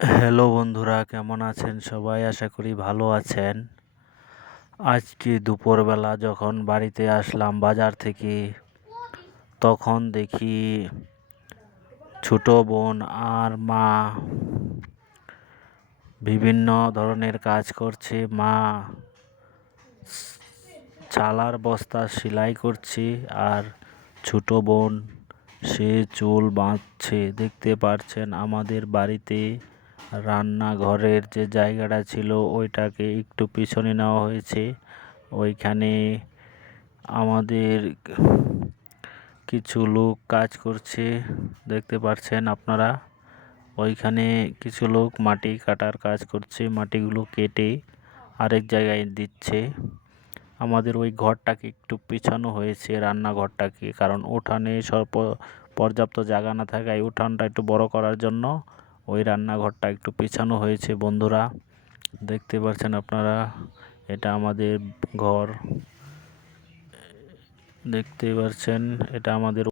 Hello বন্ধুরা, কেমন আছেন সবাই? আশা করি ভালো আছেন। আজকে দুপুরবেলা যখন বাড়িতে আসলাম বাজার থেকে, তখন দেখি ছোট বোন আর মা বিভিন্ন ধরনের কাজ করছে। মা চালার বস্তা সেলাই করছে আর ছোট বোন সে চুল বাঁধছে। দেখতে পারছেন আমাদের বাড়িতে রান্নাঘরের যে জায়গাটা ছিল, ওইটাকে একটু পিছনে নেওয়া হয়েছে। ওইখানে আমাদের কিছু লোক কাজ করছে, দেখতে পাচ্ছেন আপনারা? ওইখানে কিছু লোক মাটি কাটার কাজ করছে, মাটিগুলো কেটে আরেক জায়গায় দিচ্ছে। আমাদের ওই ঘরটাকে একটু পিছানো হয়েছে, রান্নাঘরটাকে, কারণ উঠানে সব পর্যাপ্ত জায়গা না থাকায় উঠানটা একটু বড় করার জন্য ওই রান্নাঘরটা একটু পেছানো হয়েছে, বন্ধুরা। দেখতে পাচ্ছেন আপনারা, এটা আমাদের ঘর। দেখতে পাচ্ছেন, এটা আমাদের